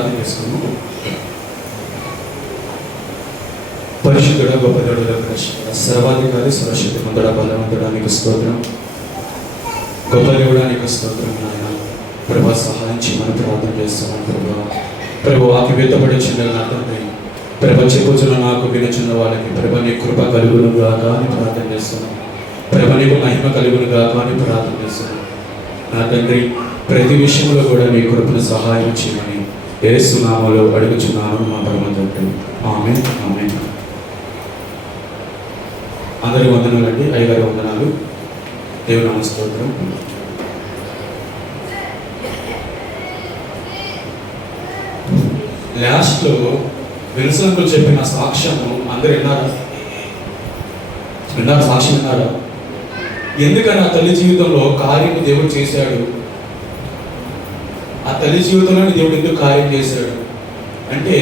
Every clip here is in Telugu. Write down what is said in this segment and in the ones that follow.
ప్రార్థన చేసుకున్నాము. పరిశుద్ధుడ గొప్ప దేవుడ సర్వాధికారి సర్వశక్తి మంతుడ బలవంతుడా నీకు స్తోత్రం. గొప్ప దేవుడా నీకు స్తోత్రం. నాయన ప్రభా సహాయం చేయమని ప్రార్థన చేస్తున్నాను. ప్రభు వాకి వెత్తబడి చిన్న తండ్రి ప్రభ చెప్పుచున్న నాకు వినచున్న వాళ్ళకి ప్రభ నీ కృప కలుగునుగా కానీ ప్రార్థన చేస్తున్నాను. ప్రభ నీకు మహిమ కలుగునుగా కానీ ప్రార్థన చేస్తున్నాను. నా తండ్రి ప్రతి విషయంలో కూడా మీ కృపను సహాయం చేయమని యేసు నామములో అడుగుచున్నాను మా పరమ తండ్రి. ఆమేన్ ఆమేన్. అందరి వందనాలండి. అయ్యగారి వందనాలు. దేవుని నామ స్తోత్రం. లాస్ట్లో విన్సెంట్ చెప్పిన సాక్ష్యము అందరు విన్నారు? సాక్ష్యం విన్నారా? ఎందుకని ఆ తల్లి జీవితంలో కార్యం దేవుడు చేశాడు, ఆ తల్లి జీవితంలోనే దేవుడు ఎందుకు కార్యం చేశాడు అంటే,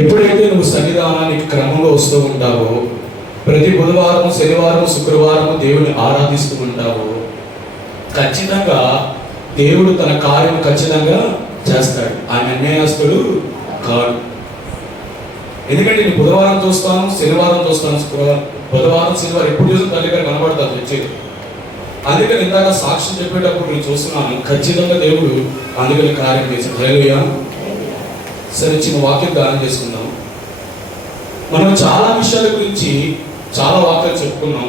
ఎప్పుడైతే నువ్వు సన్నిధానానికి క్రమంలో వస్తూ ఉంటావో, ప్రతి బుధవారం శనివారం శుక్రవారం దేవుని ఆరాధిస్తూ ఉంటావో, ఖచ్చితంగా దేవుడు తన కార్యం ఖచ్చితంగా చేస్తాడు. ఆయన అన్యాయస్తుడు కాడు. ఎందుకంటే నేను బుధవారం చూస్తాను, శనివారం చూస్తాను, శుక్రవారం, బుధవారం శనివారం ఎప్పుడు చూసిన తల్లి గారు కనబడతాను వచ్చేది. అందుకని ఇందాక సాక్ష్యం చెప్పేటప్పుడు నేను చూస్తున్నాను, ఖచ్చితంగా దేవుడు అందుకని కార్యం చేశాడు. హల్లెలూయా. సరే, చిన్న వాక్యం ధ్యానం చేసుకుందాం. మనం చాలా విషయాల గురించి చాలా వాక్యాలు చెప్పుకున్నాం.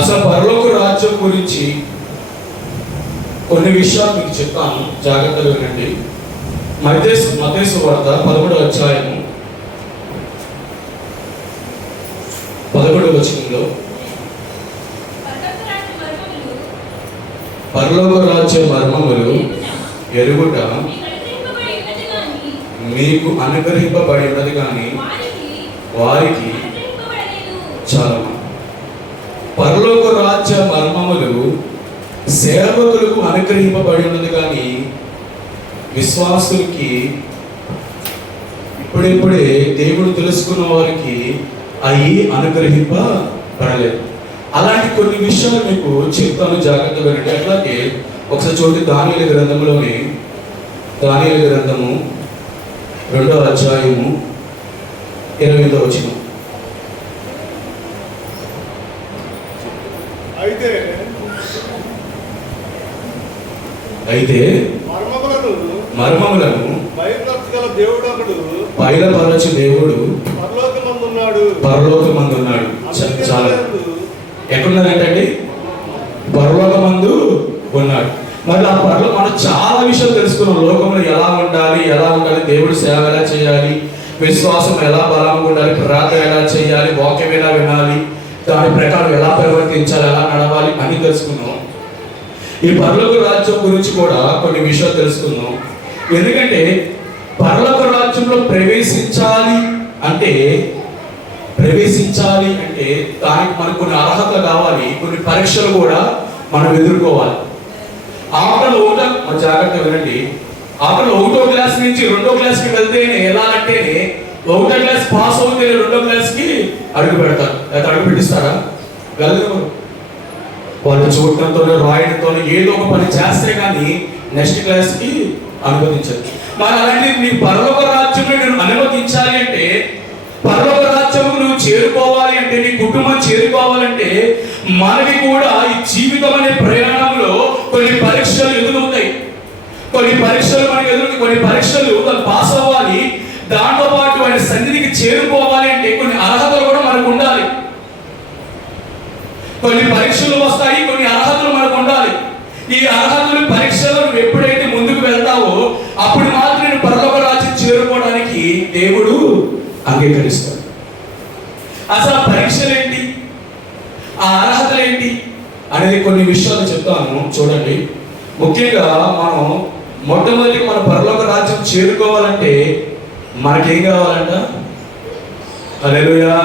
అసలు పరలోక రాజ్యం గురించి కొన్ని విషయాలు మీకు చెప్తాను, జాగ్రత్తగా వినండి. మత్తయి సువార్త 11వ అధ్యాయము 11వ వచనంలో పరలోక రాజ్య మర్మములు ఎరుగుట మీకు అనుగ్రహింపబడి ఉన్నది కానీ వారికి చాలా. పరలోక రాజ్య మర్మములు సేవకులకు అనుగ్రహింపబడి ఉన్నది కానీ విశ్వాసులకి ఇప్పుడిప్పుడే దేవుడు తెలుసుకున్న వారికి అవి అనుగ్రహింపబడలేదు. అలాంటి కొన్ని విషయాలు మీకు చెప్తాను, జాగ్రత్తగా వినండి. అట్లాగే ఒకసారి చూడండి, దానియేలు గ్రంథంలోని దానియేలు గ్రంథము 2వ అధ్యాయము 28వ వచనం. అయితే మర్మములను బయలుపరచు దేవుడు పరలోకమందున్నాడు. చాలా ఎక్కడున్నాడంటే పరలోకమందు ఉన్నాడు. మరి ఆ మనం చాలా విషయాలు తెలుసుకున్నాం. లోకంలో ఎలా ఉండాలి, దేవుడి సేవ ఎలా చేయాలి, విశ్వాసం ఎలా బలంగా ఉండాలి, ప్రార్థన ఎలా చేయాలి, వాక్యం ఎలా వినాలి, దాని ప్రకారం ఎలా ప్రవర్తించాలి, ఎలా నడవాలి అని తెలుసుకున్నాం. ఈ పరలోక రాజ్యం గురించి కూడా కొన్ని విషయాలు తెలుసుకుందాం. ఎందుకంటే పరలోక రాజ్యంలో ప్రవేశించాలి అంటే దానికి మనకు కొన్ని అర్హతలు కావాలి, కొన్ని పరీక్షలు కూడా మనం ఎదుర్కోవాలి. ఆఖరిలో జాగ్రత్తగా వినండి, ఆఖరిలో 1వ క్లాస్ నుంచి 2వ క్లాస్కి వెళ్తేనే ఎలా అంటేనే 1వ క్లాస్ పాస్ అవుతే 2వ క్లాస్కి అడుగు పెడతారు, లేదా అడుగు పెట్టిస్తారా? వెళ్ళరు. వాళ్ళు చూడటంతో రాయడంతో ఏదో ఒక పని చేస్తే కానీ నెక్స్ట్ క్లాస్కి అనుమతించదు. మరి అలాంటి నీ పరలోక రాజ్యంలో నేను అనుమతించాలి అంటే, పరలోక రాజ్యం నువ్వు చేరుకోవాలి అంటే, నీ కుటుంబం చేరుకోవాలంటే, మనకి కూడా ఈ జీవితం అనే ప్రయాణంలో కొన్ని పరీక్షలు ఎదురవుతాయి. కొన్ని పరీక్షలు మనకి ఎదురు, కొన్ని పరీక్షలు పాస్ అవ్వాలి. దాంతో పాటు ఆయన సన్నిధికి చేరుకోవాలి అంటే కొన్ని అర్హతలు కూడా మనకు ఉండాలి. కొన్ని పరీక్షలు వస్తాయి, కొన్ని అర్హతలు మనకు ఉండాలి. ఈ అర్హతలు పరీక్షలు నువ్వు ఎప్పుడైతే ముందుకు వెళ్తావో అప్పుడు మాత్రం నేను పరలోక రాజ్యం చేరుకోవడానికి దేవుడు అంగీకరిస్తాడు. అసలు పరీక్షలు ఏంటి, ఆ అర్హతలు ఏంటి అనేది కొన్ని విషయాలు చెప్తాను, చూడండి. ముఖ్యంగా మనం మొట్టమొదటి మన పరలోక రాజ్యం చేరుకోవాలంటే మనకేం కావాలంట? హల్లెలూయా,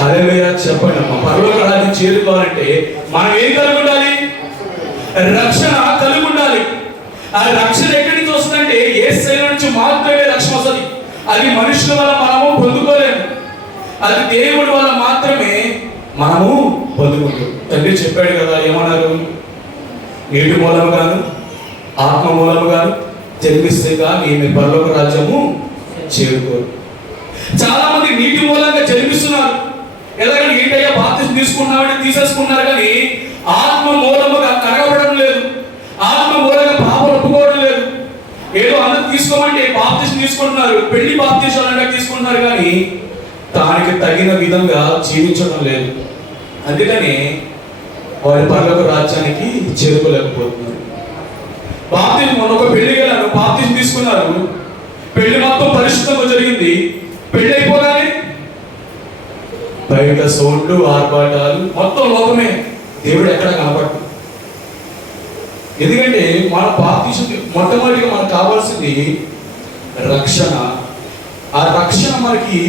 హల్లెలూయా చెప్పండి అమ్మా. పరలోక రాజ్యం చేరుకోవాలంటే మనం ఏం కలిగి ఉండాలి? రక్షణ కలిగి ఉండాలి. ఆ రక్షణ ఎక్కడి నుంచి వస్తుందంటే యేసయ్య నుంచి మాత్రమే రక్షణ వస్తుంది. అది మనుషుల వల్ల మనము పొందుకోలేము, అది దేవుడి వల్ల మాత్రమే మనము పొందుకుంటాం. తండ్రి చెప్పాడు కదా, ఏమన్నారు? నీటి మూలముగాను, ఆత్మ మూలముగాను, జన్మిస్తే కానీ మీరు పరలోక రాజ్యము చేరుకోరు. చాలా మంది నీటి మూలంగా జన్మిస్తున్నారు. ఎలాగని ఏంటయ్యా బాప్తిసం తీసుకున్నామంటే తీసేసుకున్నారు, కానీ ఆత్మ మూలముగా కడగబడడం లేదు, ఆత్మ మూలంగా పాపం ఒప్పుకోవడం లేదు. ఏదో అందరూ తీసుకోమంటే బాప్తిసం తీసుకుంటున్నారు, పెళ్లి బాప్తిసాలు అంటే తీసుకుంటున్నారు, కానీ దానికి తగిన విధంగా జీవించడం లేదు. అందుకని వారి పరలోక రాజ్యానికి చేరుకోలేకపోతున్నారు. బాప్తిసం మొన్న ఒక పెళ్లి వెళ్ళాను, బాప్తిసం తీసుకున్నారు, పెళ్లి మొత్తం పరిశుద్ధంగా జరిగింది. పెళ్లి అయిపోగానే బయట సౌండ్లు, ఆర్భాటాలు, మొత్తం లోకమే. దేవుడు ఎక్కడ కనపడ్డు. ఎందుకంటే మన బాప్తిసం మొట్టమొదటిగా మనకు కావాల్సింది రక్షణ. ఆ రక్షణ మనకి,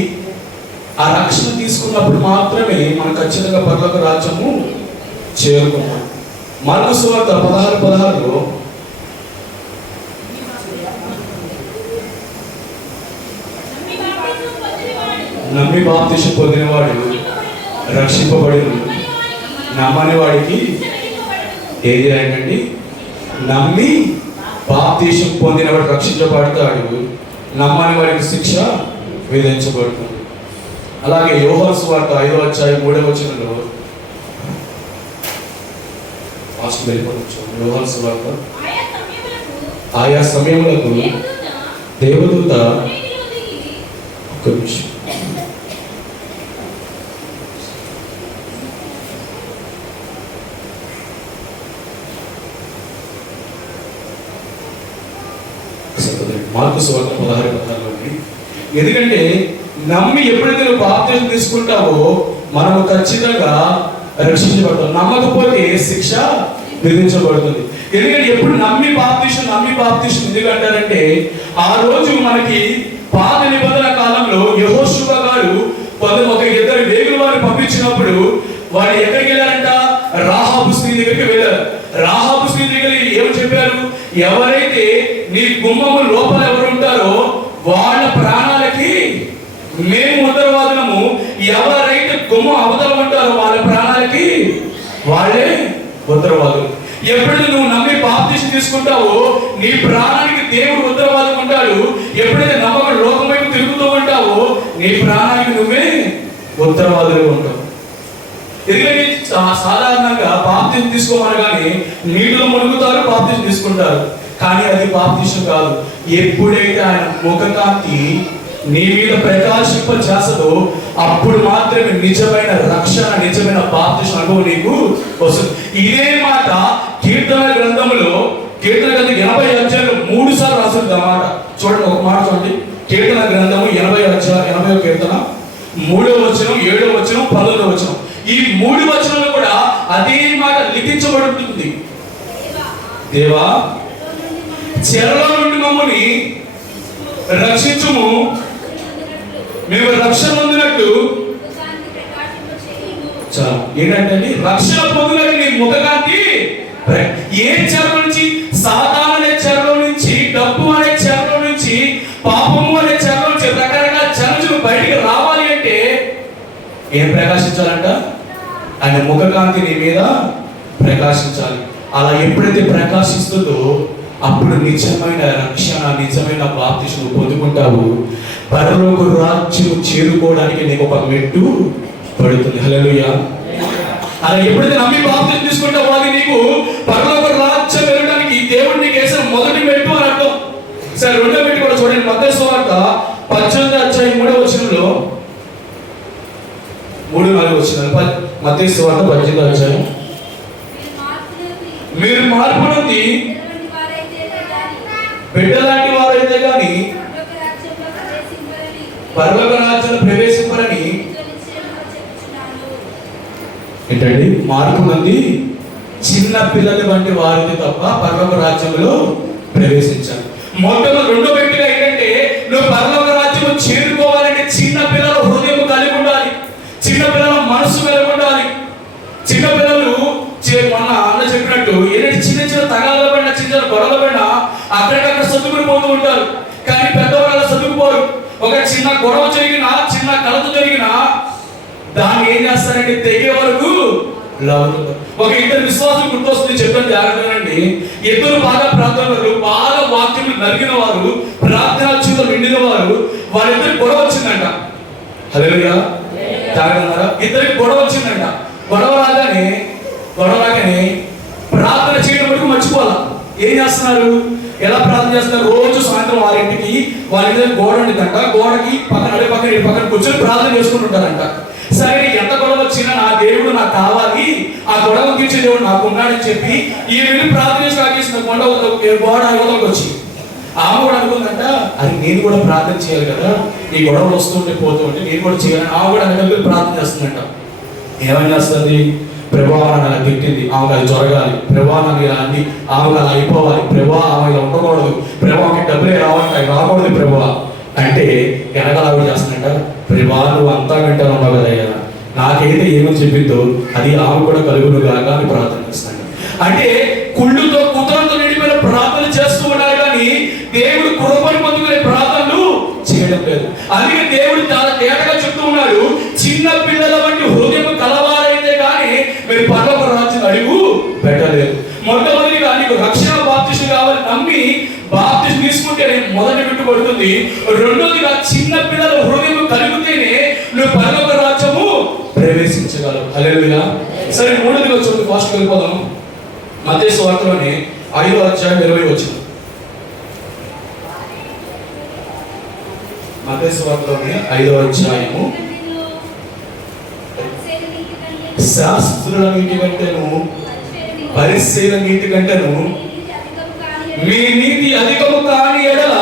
ఆ రక్షణ తీసుకున్నప్పుడు మాత్రమే మనం ఖచ్చితంగా పరలోక రాజ్యము చేరుకుంటాం. మార్కు సువార్త 16:16లో నమ్మి బాప్తిసం పొందినవాడు రక్షింపబడును, నమ్మని వాడికి ఏది రాయండి? నమ్మి బాప్తిసం పొందినవాడు రక్షించబడతాడు, నమ్మని వాడికి శిక్ష విధించబడుతుంది. అలాగే యోహాను సువార్త 5:3 యోహాను సువార్త ఆయా సమయములకు దేవదూత ఒక్క నిమిషం మార్కు సువార్త 16:16 ఎందుకంటే నమ్మి ఎప్పుడైతే నువ్వు బాప్తిసం తీసుకుంటావో మనము ఖచ్చితంగా రక్షించబడతాం, నమ్మకపోతే శిక్ష విధించబడుతుంది. ఎందుకంటే ఎప్పుడు నమ్మి బాప్తిసం ఎందుకంటారంటే ఆ రోజు మనకి పాత నిబంధన కాలంలో యెహోషువ గారు ఒక 2 వేగుల వారిని పంపించినప్పుడు వాడు ఎక్కడికి వెళ్ళారంట? రాహాబు స్త్రీ దగ్గరికి వెళ్ళారు. రాహాబు స్త్రీ దగ్గర ఏమని చెప్పారు? ఎవరైతే నీ గుమ్మము లోపల ఎవరు ఉంటారో వాళ్ళ ప్రాణాలకి మేము ఉత్తరవాదులము, ఎవరైతే గుమ్మం అవతల ఉంటారో వాళ్ళ ప్రాణాలకి వాళ్ళే ఉత్తరవాదులు. ఎప్పుడైతే నువ్వు నమ్మి బాప్తిసం తీసుకుంటావో నీ ప్రాణానికి దేవుడు ఉత్తరవాదం ఉంటాడు. ఎప్పుడైతే నమ్మకం లోకం వైపు తిరుగుతూ ఉంటావో నీ ప్రాణానికి నువ్వే ఉత్తరవాదులు ఉంటావు. ఎందుకంటే సాధారణంగా బాప్తిసం తీసుకోమనగానే నీటిలో మునుగుతారు, బాప్తిసం తీసుకుంటారు, కానీ అది బాప్తిసం కాదు. ఎప్పుడైతే ఆయన ముఖకాంతి నీ మీద ప్రకాశింప చేస్తదో అప్పుడు మాత్రమే నిజమైన రక్షణ, నిజమైన బాప్తిసం అనుభవం నీకు వస్తుంది. ఇదే మాట కీర్తన గ్రంథంలో 80 సార్లు రాస్తుంది అన్నమాట. చూడండి, ఒక మాట చూడండి. కీర్తన గ్రంథము 80వ కీర్తన 3వ వచనం, 7వ వచనం, 11వ వచనం, ఈ 3 వచనాలు కూడా అదే మాట లిఖించబడుతుంది. దేవా చెరలో నుండి మమ్మల్ని రక్షించుము, మేము రక్షణ పొందినట్టు. చాలా ఏంటంటే రక్షణ పొందినట్టు నీ ముఖకాంతి ఏ చెరలో నుంచి? సాతాను అనే చెరలో నుంచి, డబ్బు అనే చెరలో నుంచి, పాపము అనే చెరలో నుంచి, రకరకాల చెరలు బయటికి రావాలి అంటే ఏం ప్రకాశించాలంట? ఆయన ముఖకాంతి నీ మీద ప్రకాశించాలి. అలా ఎప్పుడైతే ప్రకాశిస్తుందో అప్పుడు నిజమైన రక్షణ, నిజమైన బాప్తిసం పొందుకుంటావు. పరలోక రాజ్యం చేరుకోవడానికి నీకు ఒక మెట్టు పడుతుంది. హల్లెలూయా. అలా ఎప్పుడైతే నమ్మి బాప్తిసం తీసుకుంటావో అది నీకు పరలోక రాజ్యం వెళ్ళడానికి దేవుడు నీకు వేసిన మొదటి మెట్టు అని అర్థం. సరే, 2వ మెట్టు కూడా చూడండి. మత్తయి సువార్త 18:3 3-4 వచనాలు. మత్తయి సువార్త 18 మీరు మార్పు నుండి బిడ్డలాంటి వారైతే గాని పరలోక రాజ్యంలో ప్రవేశింపరని. ఏంటండి? మార్పు నుండి చిన్న పిల్లల వంటి వారిని తప్ప పరలోక రాజ్యంలో ప్రవేశించాలి. మొట్టమొదటి 2వ వ్యక్తిగా ఏంటంటే నువ్వు పరలోక రాజ్యం చేరుకోవాలంటే చిన్న పిల్లల హృదయం కలిగి ఉండాలి, చిన్న పిల్లల మనసు కలిగి ఉండాలి. చిన్న పిల్లలు మొన్న అన్న చెప్పినట్టు ఏదైతే చిన్న చిన్న తగాదాల పడిన, చిన్న చిన్న గొడవల పడిన అక్కడికక్కడ సర్దుకుని పోతూ ఉంటారు, కానీ పెద్దవాళ్ళు సర్దుకుపోరు. ఒక చిన్న గొడవ జరిగినా, చిన్న కలత జరిగినా దాన్ని ఏం చేస్తారంటే తెగే వరకు లౌకిక. ఒక ఇద్దరు విశ్వాసం గుర్తొస్తుంది, చెప్పండి జాగ్రత్తగానండి. ఇద్దరు బాగా ప్రార్థనలు, బాగా వాక్యములు నలిగిన వారు, ప్రార్థనా జీవితం నిండిన వారు, వారిద్దరికి గొడవ వచ్చిందంట. హల్లెలూయా, జాగ్రత్త. ఇద్దరికి గొడవ వచ్చిందంట. గొడవ రాగానే ప్రార్థన చేయడం వరకు మర్చిపోవాలా. ఏం చేస్తున్నారు, ఎలా ప్రార్థన చేస్తున్నారు? రోజు సాయంత్రం 6ంటికి వాళ్ళ దగ్గర గోడ ఉండిందంట. గోడకి పక్కన కూర్చొని ప్రార్థన చేసుకుంటుంటారంట. సరే, ఎంత గొడవ వచ్చినా నా దేవుడు నాకు కావాలి, ఆ గొడవ తీర్చే దేవుడు నాకు ఉన్నాడని చెప్పి ఈ వెళ్ళి ప్రార్థన స్టార్ట్ చేసిన గోడ యువతలకు వచ్చి ఆమె కూడా అనుకుందంట, అది నేను కూడా ప్రార్థన చేయాలి కదా, ఈ గొడవలు వస్తుంటే పోతూ ఉంటే నేను కూడా చేయాలి. ఆమె కూడా అనుకుంటే ప్రార్థన చేస్తుందంట. ఏమని చేస్తుంది? ప్రభా అలా తిట్టింది, ఆమెకు అది జరగాలి, ప్రభా నాకు ఇలా అంది, ఆమెకు అలా అయిపోవాలి, ప్రభా ఆమె ఇలా ఉండకూడదు, ప్రభాకి డబ్బులే రావాలి, అవి రాకూడదు ప్రభా అంటే వెనకాల ఆవిడ చేస్తుందంట, ప్రభా నువ్వు అంతా వింటాను ఉన్నావు కదయ్యా, నాకైతే ఏమని చెప్పిందో అది ఆమె కూడా కలుగును కాక అని ప్రార్థన చేస్తాను. అంటే కుళ్ళుతో కుతంతో నిండిపోయిన ప్రార్థన చేస్తూ ఉన్నారు, కానీ దేవుడు కృపను పొందుకునే ప్రార్థనలు చేయడం లేదు. అందుకే దేవుడు చాలా తేటగా చెప్తూ ఉన్నాడు, చిన్న పిల్లల వంటి హృదయం కలవారైతే కానీ మీరు పరలోక రాజ్యం అడుగు పెట్టలేదు. మొట్టమొదటిగా నీకు రక్షణ బాప్తిస్మం కావాలి, నమ్మి బాప్తిస్మం తీసుకుంటే మొదటి పెట్టుబడుతుంది. రెండోదిగా చిన్న పిల్లల హృదయం కలిగితేనే నువ్వు పరలోక రాజ్యము ప్రవేశించగలవు. హల్లెలూయా. సరే, మూడోదిగా చూడండి, ఫాస్ట్ వెళ్ళిపోదాం. మత్తయి సువార్తలోనే 5వ అధ్యాయం 20వ వచనం. మత్తయి సువార్తలోనే 5వ అధ్యాయము, శాస్త్రుల నీతి కంటేను పరిసయ్యుల నీతి కంటేను మీ నీతి అధికము కాని ఎడల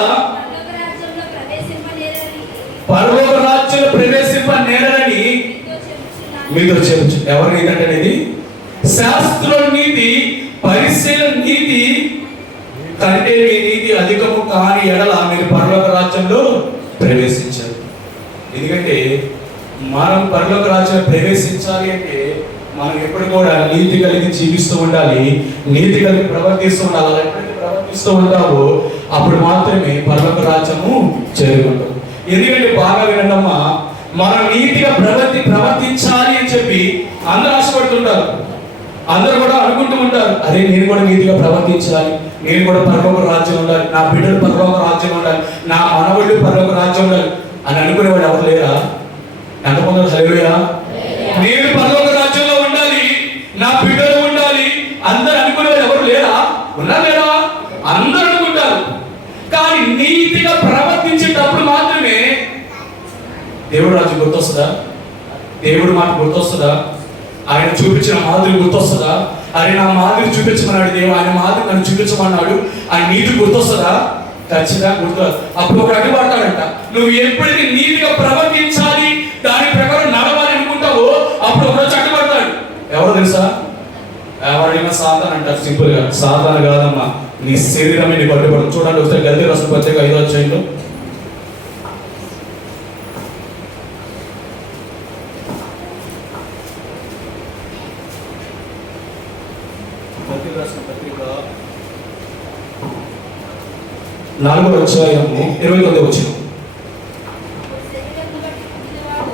పరలోక రాజ్యంలో ప్రవేశింపనేరని మీతో చెప్పుచు. ఎవరి నీతి అంటే ఇది? శాస్త్రుల నీతి పరిసయ్యుల నీతి కంటే మీ నీతి అధికము కాని ఎడల మీరు పరలోక రాజ్యంలో ప్రవేశించారు. ఎందుకంటే మనం పరలోక రాజ్యంలో ప్రవేశించాలి అంటే మనం ఎప్పుడు కూడా నీతి కలిగి జీవిస్తూ ఉండాలి, నీతి కలిగి ప్రవర్తిస్తూ ఉండాలి. అలా ఎప్పుడైతే ప్రవర్తిస్తూ ఉంటావో అప్పుడు మాత్రమే పరలోక రాజ్యము చేరుకుంటాం. ఎందుకంటే బాగా వినమ్మా, మనం నీతిగా ప్రవర్తించాలి అని చెప్పి అందరూ ఆశపడుతుంటారు. అందరూ కూడా అనుకుంటూ ఉంటారు, అరే నేను కూడా నీతిగా ప్రవర్తించాలి, నేను కూడా పరలోక రాజ్యం ఉండాలి, నా బిడ్డలు పరలోక రాజ్యం ఉండాలి, నా మనవళ్ళు పరలోక రాజ్యం ఉండాలి అని అనుకునే వాళ్ళు ఎవరు లేరా? ఎంతమంది? హల్లెలూయా. నేను పరలోక రాజ్యంలో ఉండాలి, నా బిడ్డలు ఉండాలి అందరూ అనుకునే వాళ్ళు ఎవరు లేరా? ఉన్నారు లేరా? అందరూ అనుకుంటారు. కానీ నీతిగా ప్రవర్తించేటప్పుడు మాత్రమే దేవుడు రాజ్యం గుర్తొస్తుందా? దేవుడు మాట గుర్తొస్తుందా? ఆయన చూపించిన మాదిరి గుర్తొస్తుందా? అరే నా మాదిరి చూపించమన్నాడు దేవుడు, ఆయన మాదిరి నన్ను చూపించమన్నాడు, ఆయన నీతి గుర్తొస్తుందా? ఖచ్చితంగా గుర్తు. అప్పుడు ఒకటి అడ్డుపడతాడంట, నువ్వు ఎప్పుడైతే నీతిగా ప్రవర్తించాలి, దాని ప్రకారం నడవాలి అనుకుంటావో అప్పుడు ఒకరోజు అడ్డుపడతాడు. ఎవరు తెలుసా? ఎవరైనా సాతాను అంటారు. సింపుల్ గా సాతాను కాదమ్మా, నీ శరీరమే నీకు అడ్డుపడదు. చూడండి ఒకసారి గల్తీ రాసిన పత్రిక 5వ అధ్యాయంలో పత్రిక 4వ అధ్యాయము 29వ వచనం.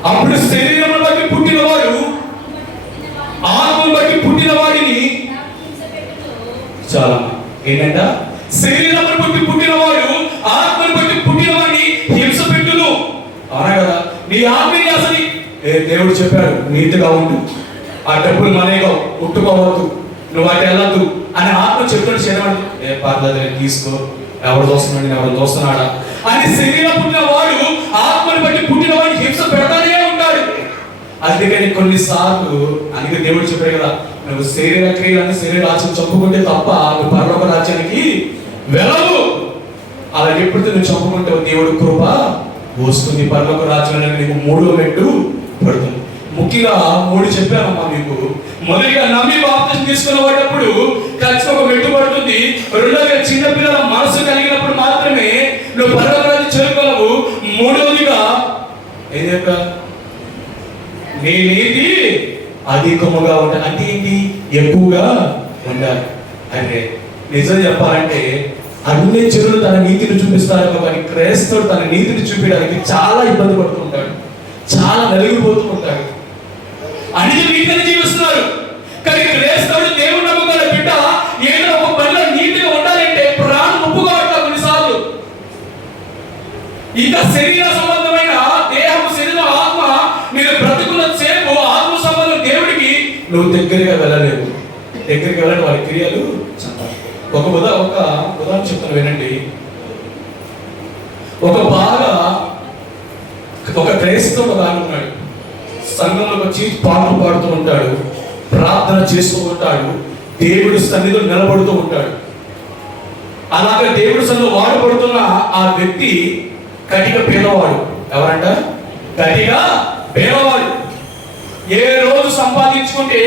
అప్పుడు శరీరమును బట్టి పుట్టినవాడు ఆత్మను బట్టి పుట్టిన వాడిని చాలా ఏంటంట, శరీరమును బట్టి పుట్టినవాడు ఆత్మను బట్టి పుట్టిన వాడిని హింస పెట్టును. అవునా కదా? నీ ఆత్మీయ అసలు దేవుడు చెప్పాడు, నీతిగా ఉండు, ఆ డబ్బులు మనీగా ముట్టుకోవద్దు, నువ్వు అటు వెళ్ళద్దు అని ఆత్మ చెప్తాడు. శరీరం ఏ పర్లేదు తీసుకో, ఎవరు చూస్తున్నాడు, ఎవరు చూస్తున్నాడా అని శరీరం పుట్టిన వాడు ఆత్మని బట్టి పుట్టిన వాడిని హింస పెడతానే ఉంటాడు. అందుకని కొన్నిసార్లు అందుకే దేవుడు చెప్పాడు కదా, నువ్వు శరీర క్రియలను శరీర రాజ్యం చంపుకుంటే తప్ప నువ్వు పరలోక రాజ్యానికి వెళ్ళవు. అలా ఎప్పుడైతే నువ్వు చంపుకుంటే దేవుడు కృప వస్తుంది, పరలోక రాజ్యంలో నీకు 3వ మెట్టు పడుతుంది. ముఖ్యంగా 3 చెప్పానమ్మా మీకు. మొదటిగా నమ్మి బాప్తిస్మం తీసుకున్న వాటప్పుడు ఖచ్చితంగా ఒక మెట్టు పడుతుంది. రెండోదిగా చిన్న పిల్లల మనసు కలిగినప్పుడు మాత్రమే నువ్వు పరలోక రాజ్యం చేరుకోలేవు. మూడవదిగా ఏం చెప్పా, నీ నీతి అధికముగా ఉండాలి. అంటే ఏంటి? ఎక్కువగా ఉండాలి. అంటే నిజం చెప్పాలంటే అన్ని చెరువులు తన నీతిని చూపిస్తారు, కానీ క్రైస్తవుడు తన నీతిని చూపించడానికి చాలా ఇబ్బంది పడుతుంటాడు, చాలా నలిగిపోతూ ఉంటాడు. అన్ని నీతిని జీవిస్తున్నారు కానీ క్రైస్తవుడు దేవుని నమ్మకాల బిడ్డ ఏదో ఒక పనిలో నీతిగా ఉండాలంటే ప్రాణం ఒప్పుకోవట్లా కొన్నిసార్లు. ఇక శరీర సంబంధమైన దేహము, శరీరం, ఆత్మ మీరు బ్రతుకున్న సేపు ఆత్మ సంబంధం దేవుడికి నువ్వు దగ్గరగా వెళ్ళలేవు. దగ్గరికి వెళ్ళడం వారి క్రియలు ఒక ఉదాహరణ చెప్తాను వినండి. ఒక క్రైస్తవ దాని ఉన్నాడు, సంఘంలోకి వచ్చి పాటలు పాడుతూ ఉంటాడు, ప్రార్థన చేస్తూ ఉంటాడు, దేవుడి సన్నిధిలో నిలబడుతూ ఉంటాడు. అలాగే దేవుడి సన్నిధిలో వాడబడుతున్న ఆ వ్యక్తి కటిక పేదవాడు. ఎవరంట? కటిక పేదవాడు. ఏ రోజు సంపాదించుకుంటే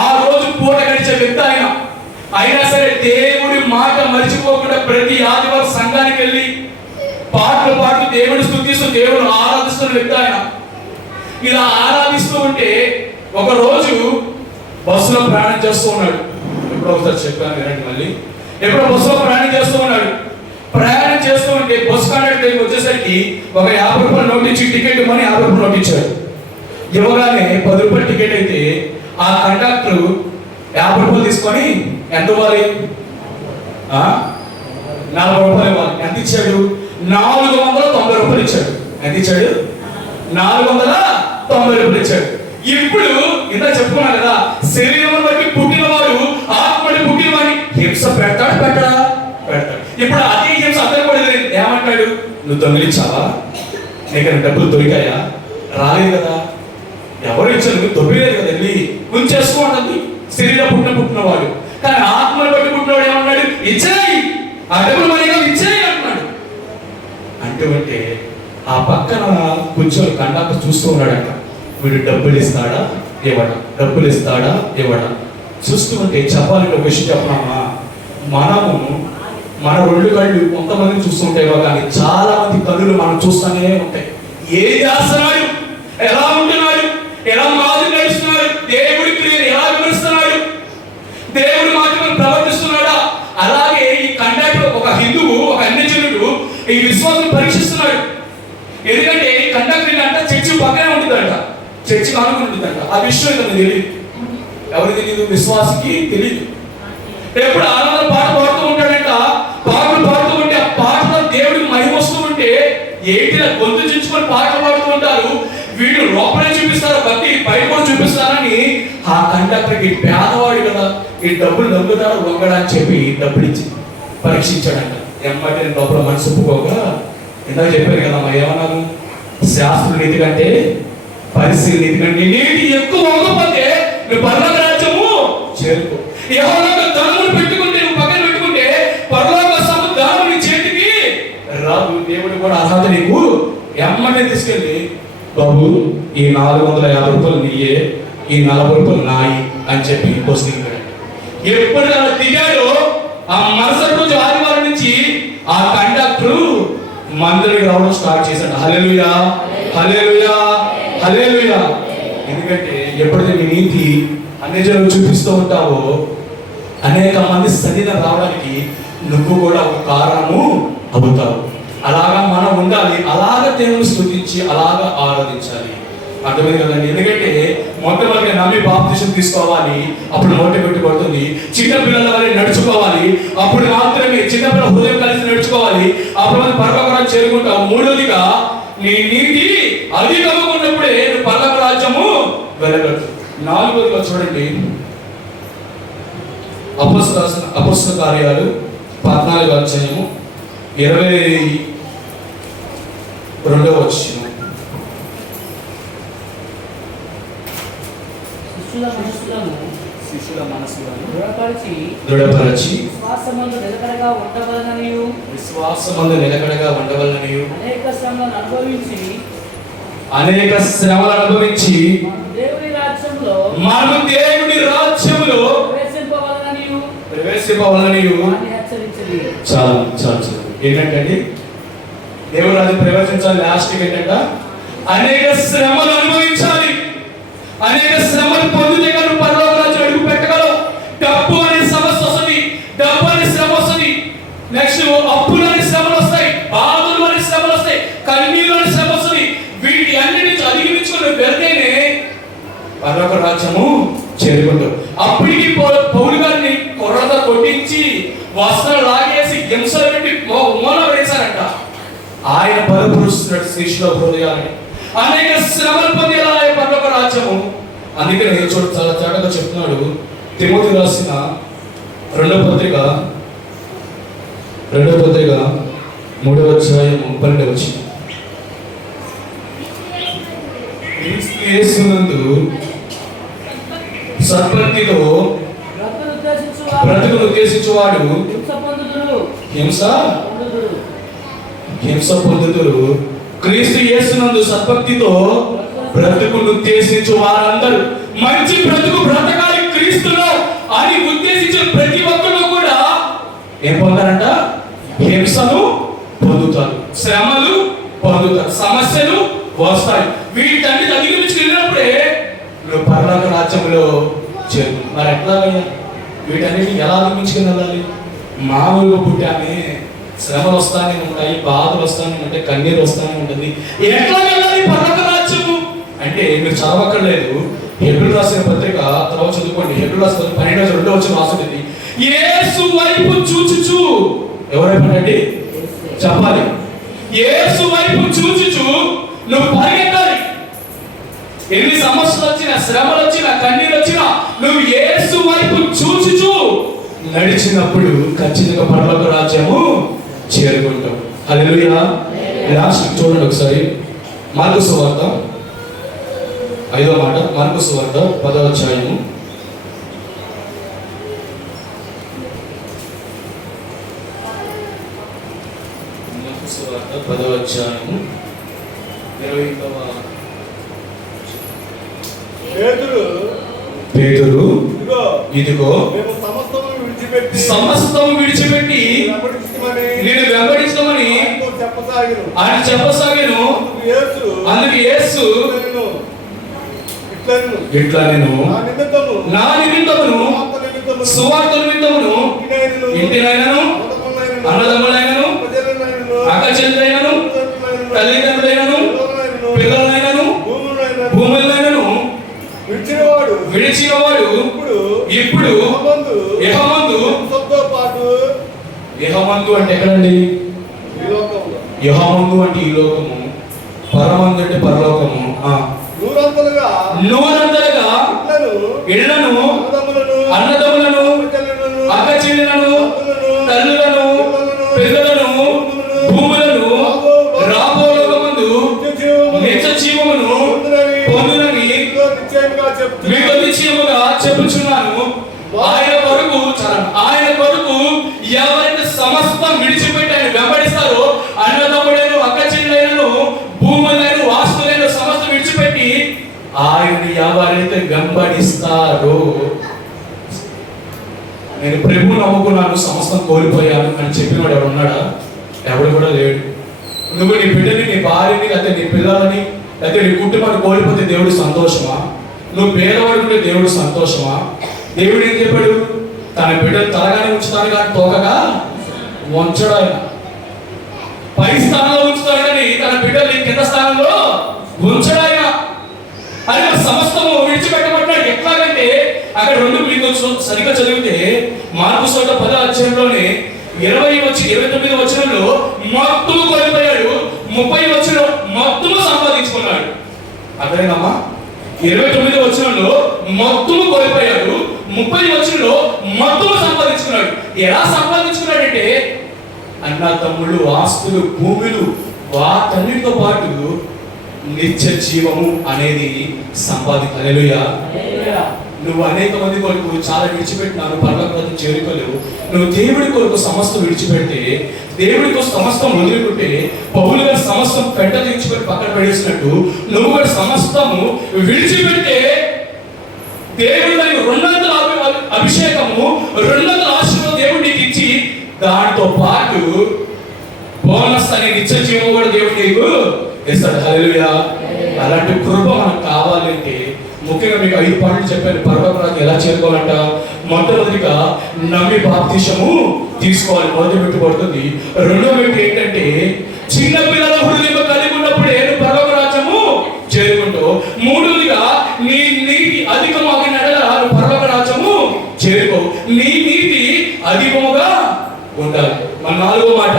ఆ రోజు పూట గడిచే వ్యక్తి ఆయన. అయినా సరే దేవుడి మాట మర్చిపోకుండా ప్రతి ఆదివారం సంఘానికి వెళ్ళి పాటలు పాడుతూ దేవుడు స్తుతిస్తూ దేవుడు ఆరాధిస్తున్న వ్యక్తి ఆయన. ఇలా ఆరాధిస్తూ ఉంటే ఒక రోజు బస్సులో ప్రయాణం చేస్తూ ఉన్నాడు. ఎప్పుడో ఒకసారి చెప్పాను వినండి మళ్ళీ. ఎప్పుడో బస్సులో ప్రయాణం చేస్తూ ఉన్నాడు. ప్రయాణం చేస్తూ ఉంటే బస్సు కండక్టర్ వచ్చేసరికి ఒక 50 రూపాయలు నోట్ ఇచ్చి టికెట్ ఇవ్వమని 50 రూపాయలు నోట్ ఇచ్చాడు. ఇవ్వగానే 10 రూపాయల టికెట్ అయితే ఆ కండక్టర్ 50 రూపాయలు తీసుకొని ఎంత ఇవ్వాలి? 40 రూపాయలు ఇవ్వాలి. ఎంత ఇచ్చాడు? 490 రూపాయలు ఇచ్చాడు. ఎంత ఇచ్చాడు? 490 రూపాయలు ఇచ్చాడు. ఇప్పుడు ఇంత చెప్పుకున్నాను కదా, శరీరం బట్టి పుట్టినవాడు ఆత్మని పుట్టినవాడిని హింస పెడతాడా? ఇప్పుడు అదే హింస అర్థం పడేది. ఏమంటాడు? నువ్వు దొంగిలించావా? నీకు డబ్బులు దొరికాయా? రాలేదు కదా. ఎవరు ఇచ్చారు? నువ్వు దొబ్బలేదు కదా, వెళ్ళి ఉంచేసుకోండి. శరీరం పుట్టినవాడు. కానీ ఆత్మని బట్టి పుట్టినవాడు ఏమన్నాడు? ఇచ్చేయి, ఆ డబ్బులు మనగా ఇచ్చేయి అంటున్నాడు. అంటే ఆ పక్కన కూర్చొని కండాక చూస్తూ ఉన్నాడట. వీడు డబ్బులు ఇస్తాడా ఇవ్వడా, డబ్బులు ఇస్తాడా ఇవ్వడా చూస్తూ ఉంటే చెప్పాలంటే ఒక విషయం చెప్పినామా, మన 2 కళ్ళు కొంతమందిని చూస్తుంటాయి కానీ చాలా మంది కళ్ళు మనం చూస్తూనే ఉంటాయి. ఏం చేస్తున్నాడు, ఎలా ఉంటున్నాడు, ఎలా మాదిరి నడుస్తున్నాడు, దేవుడి క్రియలు ఎలా వివరిస్తున్నాడు, దేవుడి మాటలను ప్రవర్తిస్తున్నాడా. అలాగే ఈ కండక్టర్ ఒక హిందువు, ఒక అన్యజనుడు ఈ విశ్వాసం పరీక్షిస్తున్నాడు. ఎందుకంటే ఈ కండక్టర్ అంట చర్చి పక్కనే ఉంటుందంట, చర్చి కానుకుని ఉంటుందంట. ఆ విషయం ఇతను తెలియదు. ఎవరికి తెలియదు? విశ్వాసికి తెలియదు. ఎప్పుడు ఆనంద పాట పాడుతూ ఉంటాడంట. పాటలు పాడుతూ ఉంటే ఆ పాటలో దేవుడికి మహిమ వస్తూ ఉంటే ఏంటిలా గొంతు చించుకొని పాటలు పాడుతూ ఉంటారు. వీడు లోపలే చూపిస్తారు, భక్తి బయట కూడా చూపిస్తారని ఆ కండక్టర్కి పేదవాడు కదా, ఈ డబ్బులు దొంగతాడు వంగడా అని చెప్పి డబ్బులు ఇచ్చి పరీక్షించాడంట. ఎమ్మటి లోపల మనసు ఒప్పుకోగా ఇందాక చెప్పారు కదా, మా ఏమన్నారు? శాస్త్ర నీతి కంటే పరిస్థితి నీతి కంటే నీటి ఎక్కువ వంగపోతే నువ్వు పరలోక రాజ్యము చేరుకో. ఎవరైనా ధనములు పెట్టుకుంటే, నువ్వు పక్కన పెట్టుకుంటే పరలోక సముద్రం నీ చేతికి రాదు. దేవుడు కూడా అర్హత నీకు ఎమ్మటే తీసుకెళ్ళి, బాబు ఈ 450 రూపాయలు నీయే, ఈ 40 రూపాయలు నాయి అని చెప్పి పోస్టింగ్. ఎప్పుడు అలా దిగాడో ఆ మరుసటి రోజు ఆదివారం నుంచి ఆ కండక్టర్ మందిరికి రావడం స్టార్ట్ చేశాడు. హల్లెలూయా, హల్లెలూయా, హల్లెలూయా. ఎందుకంటే ఎప్పుడైతే నీ నీతి అన్ని జనులు చూపిస్తూ ఉంటావో అనేక మంది సన్నిధిని రావడానికి నువ్వు కూడా ఒక కారణము అవుతావు. అలాగా మనం ఉండాలి, అలాగా దేవుని స్తుతించి అలాగా ఆరాధించాలి. అర్థమైంది కదండి. ఎందుకంటే మొట్టమొదటిగా నమ్మి బాప్తిసం తీసుకోవాలి, అప్పుడు నోటి పెట్టుబడుతుంది. చిన్నపిల్లల వల్ల నడుచుకోవాలి, అప్పుడు మాత్రమే చిన్నపిల్లల హృదయం కలిసి నడుచుకోవాలి, అప్పుడు మనం పరలోక రాజ్యం చేరుకుంటాం. మూడోదిగా నీ నీతి అధికంగా ఉన్నప్పుడే నువ్వు పరలోక రాజ్యము వెళ్ళగలదు. 4వదిగా చూడండి, అపొస్తలుల కార్యాలు 14వ అధ్యాయము 22వ వచనం. శిష్యుల మనసులను దృఢపరచి విశ్వాసమందు నిలకడగా ఉండవలననియు అనేక శ్రమలను అనుభవించి మనము దేవుని రాజ్యములో ప్రవేశింపవలననియు చాలు. ఏంటంటే దేవుని రాజ్యం ప్రవేశించాలి. లాస్ట్ ఏంటంట, అనేక శ్రమలు అనుభవించాలి. అనేక శ్రమలు పొందితే కానీ పరలోక రాజ్యం అడుగు పెట్టగలవు. డబ్బు అనే సమస్య వస్తుంది, డబ్బు అనే శ్రమ వస్తుంది. నెక్స్ట్ అప్పులు అనే శ్రమలు వస్తాయి, బాధలు అనే శ్రమలు వస్తాయి, కన్నీళ్ళు అనే శ్రమ వస్తుంది. వీటి అన్నిటి నుంచి అధిగమించుకుని వెళ్తేనే పరలోక రాజ్యము చేరుకుంటావు. అప్పటికి పౌలు గారిని కొర్రతో కొట్టించి వస్త్రం లాగేసి హింసలు పెట్టి మూల వేశారంట. ఆయన బలపరుస్తున్నాడు శిష్యుల హృదయాన్ని. అనేక శ్రమలు పొందేలా పరలోక రాజ్యము. అందుకే నేను చోటు చాలా తేటగా చెప్తున్నాడు. తిమోతి రాసిన రెండవ పత్రిక 3వ అధ్యాయము 12వ వచనం. యేసునందు సద్భక్తితో బ్రతుకును ఉద్దేశించువాడు హింస పొందుదురు. క్రీస్తు యేసునందు సద్భక్తితో బ్రతుకును ఉద్దేశించు వారందరూ మంచి బ్రతుకు బ్రతకాలి క్రీస్తులో అని ఉద్దేశించిన ప్రతి ఒక్కరు కూడా ఏం పొందారంట? హింసను పొందుతారు, శ్రమలు పొందుతారు, సమస్యలు వస్తాయి. వీటన్ని అధిగమించి వెళ్ళినప్పుడే నువ్వు పరలోక రాజ్యంలో చేరు. మరి ఎట్లాగయ్యా వీటన్నిటిని ఎలా అధిగమించుకుని వెళ్ళాలి? మామూలుగా పుట్టామే, శ్రమలు వస్తానే ఉంటాయి, బాధలు వస్తానే ఉంటాయి, కన్నీరు వస్తానే ఉంటుంది. ఎట్లా వెళ్ళాలి పరలోక రాజ్యము అంటే మీరు చదవక్కర్లేదు. హెబ్రీయులకు రాసిన పత్రిక తర్వాత చదువుకోండి. హెబ్రీయులకు రాసిన 12వ వచనం రాస్తుంది, యేసు వైపు చూచుచు. ఎవరైపు అండి చెప్పాలి? యేసు వైపు చూచుచు నువ్వు పరిగెత్తాలి. ఎన్ని సమస్యలు వచ్చినా, శ్రమలు వచ్చినా, కన్నీరు వచ్చినా నువ్వు యేసు వైపు చూచుచు నడిచినప్పుడు ఖచ్చితంగా పరలోక రాజ్యము చేరుకుంటావు. హల్లెలూయా. లాస్ట్ చూడండి ఒకసారి మార్కు సువార్త 5వ మాట. మార్కు సువార్త 10వ అధ్యాయము 21వ. పేతురు ఇదిగో సమస్తము విడిచిపెట్టి నేను వెంబడించమని ఆయన చెప్పసాగాను. అందుకు యేసు ఇట్లా నేను నా నిమిత్తమును సువార్త నిమిత్తమును ఇంటినైనను అన్నదమ్ములైనను అక్క చెల్లెలైనను తల్లిదండ్రులైనను పిల్లలైనను భూములైనను విడిచినవాడు ఇప్పుడు యెహోమందు అంటే ఎక్కడండి? యెహోమందు అంటే ఈ లోకము, పరమందు అంటే పరలోకము. నూరంతలుగా ఇళ్లను, అన్నదమ్ములను, అక్క చెల్లెలను, తల్లులను, పిల్లలను, భూములను రాబో లోకమందు నిత్య జీవమును పొందునని మీకు నిశ్చయముగా చెప్పుచున్నాను. ఆయన కొరకు ఎవరైతే సమస్తం విడిచిపెట్టి ఆయన వెంబడిస్తారో, అన్నదమ్ములను, అక్క చెల్లెలను, భూములను, వాస్తులను సమస్తం విడిచిపెట్టి ఆయన్ని ఎవరైతే వెంబడిస్తారో, నేను ప్రభువును నమ్ముకున్నాను సమస్తం కోల్పోయాను అని చెప్పినవాడు ఎవడు ఉన్నాడా? ఎవడు కూడా లేడు. నువ్వు నీ బిడ్డని, నీ భార్యని, లేకపోతే నీ పిల్లలని, లేకపోతే నీ కుటుంబాన్ని కోల్పోతే దేవుడు సంతోషమా? నువ్వు పేదవాడుకుంటే దేవుడు సంతోషమా? దేవుడు ఏం చెప్పాడు? తన బిడ్డను తలగానే ఉంచుతాను కానీ తోకగా ఉంచడు. ఆయన పై స్థానంలో ఉంచుతాడు కానీ తన బిడ్డల్ని కింద స్థానంలో ఉంచడు. ఆయన అది సమస్తము విడిచిపెట్టబడ్డాడు. ఎట్లాగంటే అక్కడ 2 మీకు సరిగ్గా చదివితే మార్కు సువార్త 10వ అధ్యాయంలోనే 29వ వచనంలో మొత్తము కోల్పోయాడు, 30వ వచనంలో మొత్తము సంపాదించుకున్నాడు. అదేనమ్మా 29వ వచనంలో మొత్తము కోల్పోయాడు, 30వ వచనంలో మొత్తము సంపాదించుకున్నాడు. ఎలా సంపాదించుకున్నాడంటే అన్న తమ్ముళ్ళు, ఆస్తులు, భూములు, వాటన్నిటితో పాటు నిత్య జీవము అనేది సంపాదించాలి. హల్లెలూయా. నువ్వు అనేక మంది కొరకు చాలా విడిచిపెట్టినాను, పరలోకం చేరుకోలేవు. నువ్వు దేవుడి కొరకు సమస్తం విడిచిపెడితే, దేవుడి కోసం సమస్తం వదిలిపెట్టే, పౌలు గారు సమస్తం పెంట తెచ్చుకొని పక్కన పడేసినట్టు నువ్వు కూడా సమస్తము విడిచిపెడితే దేవుడు నీకు 200 అభిషేకము, 200 ఆశీర్వాదం దేవుడు నీకు ఇచ్చి దాంతో పాటు బోనస్ అనే నిత్య జీవం కూడా దేవుడు నీకు ఇస్తాడు. హల్లెలూయా. అలాంటి కృప మనకు కావాలంటే ముఖ్యంగా మీకు 5 పాయింట్లు చెప్పాను. పరలోక రాజ్యం ఎలా చేరుకోవాలంట? మొట్టమొదటిగా నమ్మి బాప్తిసము తీసుకోవాలి, మొదటి పెట్టుబడుతుంది. రెండో వ్యక్తి ఏంటంటే చిన్న పిల్లల హృదయం కలిగి ఉన్నప్పుడే నువ్వు పరలోక రాజ్యము చేరుకుంటావు. మూడోదిగా నీ నీతి అధికమాగిన నువ్వు పరలోక రాజ్యము నీ నీతి అధికముగా ఉండాలి. మన నాలుగో మాట,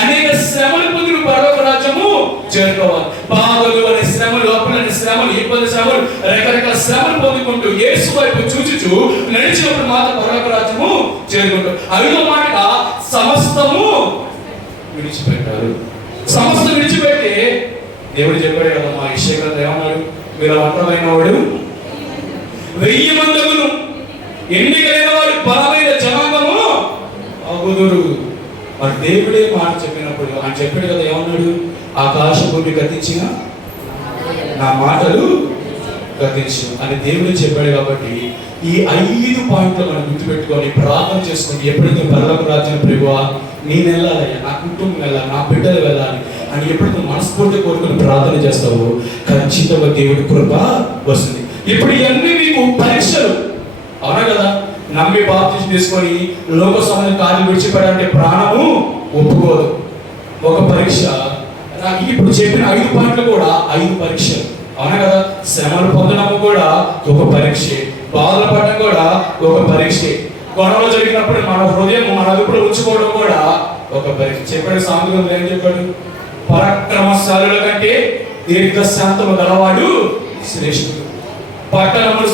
అనేక శ్రమలు పొంది పరలోక రాజ్యము చేరుకోవాలి. బాధలు అనే శ్రమలు, అప్పులు అనే శ్రమలు, ఇబ్బంది శ్రమలు, రకరకాల శ్రమలు పొందుకుంటూ యేసు వైపు చూచుచు నడిచినప్పుడు మాత్రం పరలోక రాజ్యము చేరుకుంటాం. ఐదో మాట, సమస్తము విడిచిపెట్టారు. సమస్తం విడిచిపెట్టి దేవుడు చెప్పాడు కదా, మా ఇషేకంలో ఏమన్నాడు, మీరు అవంతమైన వాడు 1000 మందమును ఎన్నికైన వాడు బలమైన జనాంగము అగుదురు. మరి దేవుడే మాట చెప్పినప్పుడు ఆయన చెప్పాడు కదా, ఏమన్నాడు, ఆకాశ భూమి గతించిన నా మాటలు గతించు అని దేవుడు చెప్పాడు. కాబట్టి ఈ 5 పాయింట్లు మనం గుర్తుపెట్టుకొని ప్రార్థన చేసుకుంటే ఎప్పుడైతే పరలోక రాజ్యం ప్రభువా నేను వెళ్ళాలయ్యా, నా కుటుంబం వెళ్ళాలి, నా బిడ్డలు వెళ్ళాలి అని ఎప్పుడైతే మనస్ఫూర్తి కోరుకుని ప్రార్థన చేస్తావో ఖచ్చితంగా దేవుడి కృప వస్తుంది. ఇప్పుడు ఇవన్నీ మీకు పరీక్షలు, అవునా కదా? నమ్మి బాప్తిస్మం తీసుకొని లోక సంబంధ కార్యం విడిచిపెట్టాలంటే ప్రాణము ఒప్పుకోదు. ఒక పరీక్ష. ఇప్పుడు చెప్పిన 5 పాయింట్లు కూడా 5 పరీక్షలు, అవునా కదా? శ్రమలు పొందడము కూడా ఒక పరీక్ష, బాధలు పడడం కూడా ఒక పరీక్ష, గొడవలు జరిగినప్పుడు మన హృదయం మన అదుపులో ఉంచుకోవడం కూడా ఒక పరీక్ష. చెప్పాడు సాంఘికంలో ఏం చెప్పాడు, పరాక్రమశాలుల కంటే దీర్ఘశాంతము గలవాడు శ్రేష్ఠుడు. పట్టణములు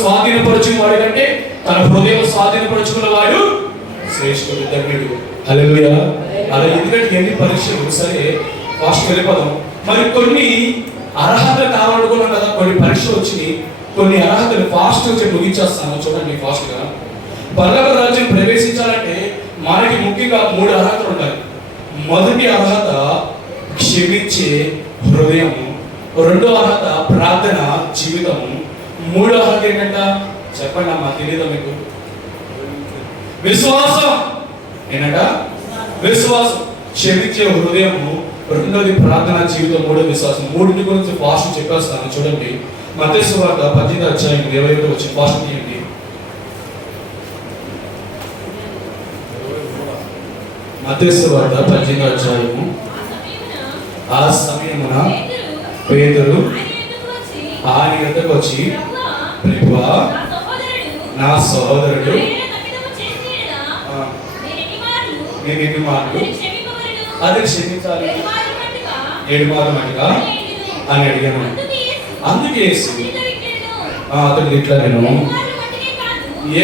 స్వాధీనపరచుకున్న వాడు కంటే తన హృదయం స్వాధీనపరచుకున్న వాడు శ్రేష్ఠుడు, ధన్యుడు. హల్లెలూయా. అలా ఎందుకంటే ఎన్ని పరీక్షలు. సరే ఫాస్ట్ వెళ్ళిపోదాం. మరి కొన్ని అర్హతలు కావాలనుకున్నాం కదా, కొన్ని పరీక్షలు వచ్చినాయి, కొన్ని అర్హతలు ఫాస్ట్ వచ్చి ముగించేస్తాను. చూడండి ఫాస్ట్ గా. పరలోక రాజ్యం ప్రవేశించాలంటే మనకి ముఖ్యంగా 3 అర్హతలు ఉంటాయి. మొదటి అర్హత క్షమించే హృదయము, రెండో అర్హత ప్రార్థన జీవితము, మూడో అర్హత ఏంటంట చెప్పండి అమ్మా, తెలియదు మీకు? విశ్వాసం. ఏంటంట? విశ్వాసం. క్షమించే హృదయము, రెండోది ప్రార్థన జీవితం, మూడో విశ్వాసం. మూడింటి గురించి ఫాస్ట్ చెప్పేస్తాను. చూడండి మత్తయి సువార్త 18వ అధ్యాయం 21 వచ్చి ఫాస్ట్ తీయండి. మత్తయి సువార్త 18వ అధ్యాయము. ఆ సమయమున పేతురు ఆయన యొద్దకు వచ్చి, ప్రభువా నా సహోదరుడు నేను ఎన్ని మార్లు అది క్షమించాలి? 7 మార్లు మటుగా అని అడిగాను. అందుకే అతడు ఇట్లా, నేను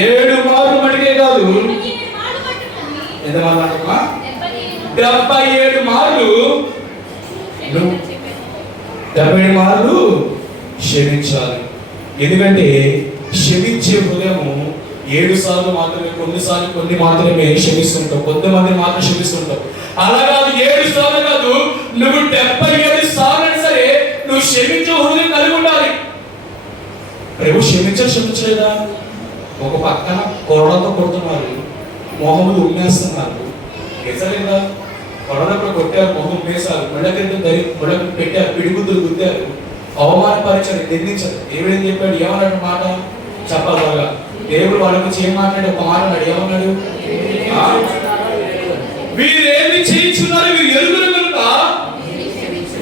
7 మార్లు మటుకే కాదు, ఎంత మార్లు అంటమ్మా? 77 మార్లు 77 మార్లు క్షమించాలి. ఎందుకంటే క్షమించే హృదయము 7 సార్లు మాత్రమే, కొన్ని మాత్రమే క్షమిస్తుంటావు, కొంతమంది మాత్రం క్షమిస్తుంటావు. అలా కాదు, 7 సార్లు కాదు, నువ్వు 77 సార్లు సరే నువ్వు క్షమించే హృదయం కలిగి ఉండాలి. ప్రభు క్షమించలేదా? ఒక పక్కన కొరడతో కొడుతున్నారు, మొహమ్మద్ ఉమ్మేస్తున్నారు, నిజలేదా? కొరడప్పుడు కొట్టారు, మొహం ఉమ్మేశారు, మెడకి పెట్టారు, పిడిగుద్దులు గుద్దారు, అవమానపరిచారు, నిందించారు. దేవుడు ఏం చెప్పాడు? ఏమన్నాడు మాట చెప్పాలి బాగా. దేవుడు వాళ్ళ గురించి ఏం మాట్లాడి ఒక మాట అన్నాడు. ఏమన్నాడు? వీరేమి చేయించున్నారు, వీరు ఎరుగురు కనుక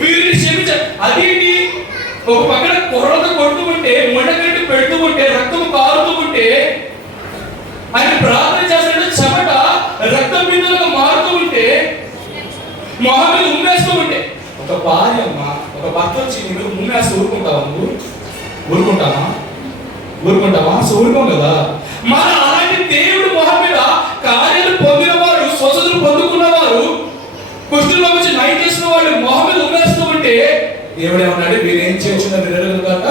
వీరిని క్షమించారు. అదేంటి? ఒక పక్కన కొరడతో కొడుతూ ఉంటే, మొండగడ్డి పెడుతూ ఉంటే, రక్తం కారుతూ ఉంటే, ఆయన ప్రార్థన చేస్తాడు, చెమట రక్తం బిందులుగా మారుతూ ఉంటే, మొహమ్మద్ ఉమ్మేస్తూ ఉంటే, ఒక భార్య అమ్మ, ఒక భర్త వచ్చి నువ్వు ఉమ్మేస్తూ ఊరుకుంటావా? నువ్వు ఊరుకుంటావా? ఊరుకోం కదా. మన అలాంటి దేవుడు మొహం మీద కార్యాలు పొందిన వారు, స్వస్థతలు పొందుకున్న వారు, కుష్ఠుల్లో వచ్చి నయం చేసిన వాడు మొహం మీద ఉమ్మేస్తూ ఉంటే దేవుడు ఏమన్నాడు? మీరు ఏం చేస్తున్నారు వినరు కాక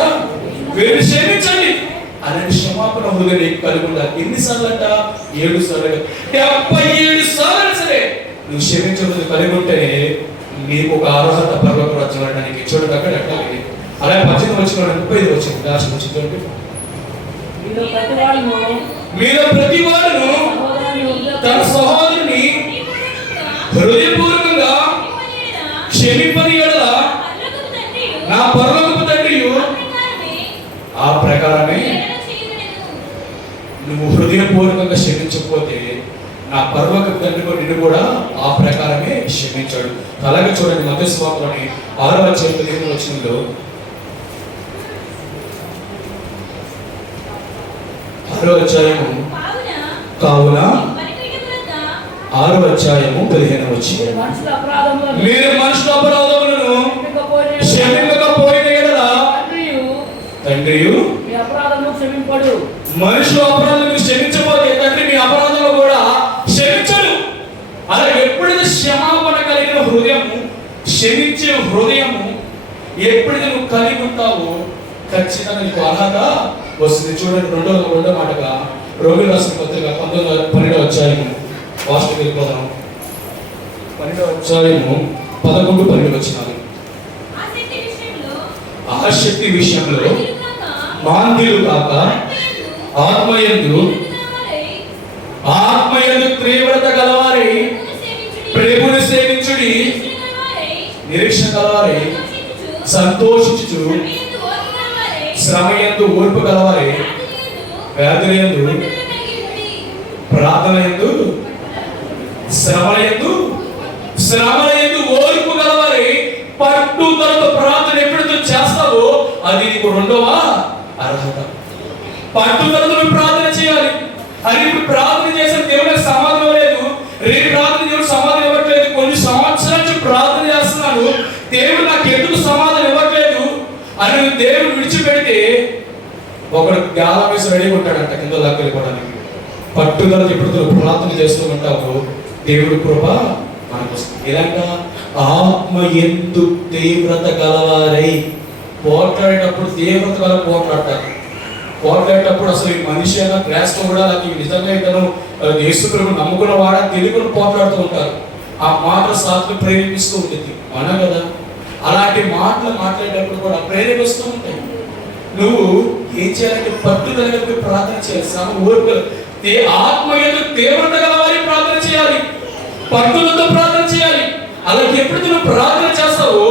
వీరిని క్షమించండి. అలాంటి క్షమాపణ హృదయం కలిగి ఉండాలి. ఎన్నిసార్లు అంట? 7 సార్లు. 77 సార్లు సరే నువ్వు క్షమించడం కలిగి ఉంటేనే నీకు ఒక అర్హత పరలోక రాజ్యం వెళ్ళడానికి. చూడండి అక్కడ ఎట్టాలి. అలాగే 18 వచ్చిన 35 వచ్చింది, లాస్ట్ వచ్చింది. మీలో ప్రతి వాడును తన సహోదరుని హృదయపూర్వకంగా క్షమింపని యెడల నా పరలోకపు తండ్రి ఆ ప్రకారమే, నువ్వు హృదయపూర్వకంగా క్షమించకపోతే నా పరలోకపు తండ్రి నిన్ను కూడా ఆ ప్రకారమే క్షమించాడు. అలాగే చూడండి మత్తయి సువార్తలోని 6వ అధ్యాయం 15వ వచనంలో, 6వ 6వ అధ్యాయము కావున 6వ అధ్యాయము 15వ వచనం. మీరు మనుషుల అపరాధములను క్షమింపకపోయిన యెడల తండ్రియు మీ అపరాధములను క్షమింపడు. మనుషుల అపరాధములను క్షమించబోతే తండ్రి మీ అపరాధములు కూడా క్షమించడు. అలా ఎప్పుడైతే క్షమాపణ కలిగిన హృదయము, క్షమించే హృదయము ఎప్పుడైతే నువ్వు కలిగి ఉంటావో ఖచ్చితంగా నీకు అర్హత వస్తుంది. చూడండి రెండో మాటగా రోమిలకు రాసిన పత్రిక 12వ అధ్యాయము వాస్తవం వెళ్ళిపోదాం. 12వ అధ్యాయము 11-12 వచనాలు. ఆసక్తి విషయంలో మాంద్యులు కాక ఆత్మయందు తీవ్రత గలవారై ప్రభువును సేవించుడి, నిరీక్షణ గలవారై సంతోషించుచు శ్రమయందు ఓర్పు గలవారై వ్యాధులయందు ప్రార్థనయందు శ్రమలయందు ఓర్పు గలవారై పట్టుదలతో ప్రార్థన ఎప్పుడైతే చేస్తావో అది నీకు రెండవ అర్హత. పట్టుదలతో నువ్వు ప్రార్థన చేయాలి. అది ఇప్పుడు ప్రార్థన చేసిన దేవుడికి సమాధానం లేదు, రేపు ప్రార్థన దేవుడు సమాధానం ఇవ్వట్లేదు, కొన్ని సంవత్సరాల నుంచి ప్రార్థన చేస్తున్నాను దేవుడు నాకు ఎందుకు సమాధానం ఇవ్వట్లేదు అని దేవుడు విడిచిపెడితే ఒకడు గాలం వేసి రెడీగా ఉంటాడంట కింద దాకా వెళ్ళిపోవడానికి. పట్టుదలతో ఎప్పుడు ప్రార్థన చేస్తూ ఉంటావు దేవుడు కృప మనకు వస్తుంది. ఇలాగా ఆత్మయందు తీవ్రత గలవారై పోట్లాడేటప్పుడు తీవ్రత గల పోట్లాడేటప్పుడు అసలు ఈ మనిషి అయినా క్లాస్తో కూడా నాకు నిజంగా ఇతను యేసుప్రభువుని నమ్ముకున్న వాడా తెలుగును పోట్లాడుతూ ఉంటారు. ఆ మాట సాత్విక ప్రేరేపిస్తూ ఉంటుంది అవునా కదా. అలాంటి మాటలు మాట్లాడేటప్పుడు కూడా ప్రేరేపిస్తూ ఉంటాయి. నువ్వు ఏం చేయాలంటే పట్టుదల కలిగి ప్రార్థన చేయాలి. శ్రమ ఓర్పు ఆత్మయందు తీవ్రత గలవారి ప్రార్థన చేయాలి, పట్టుదలతో ప్రార్థన చేయాలి. అలాగే ఎప్పుడు నువ్వు ప్రార్థన చేస్తావో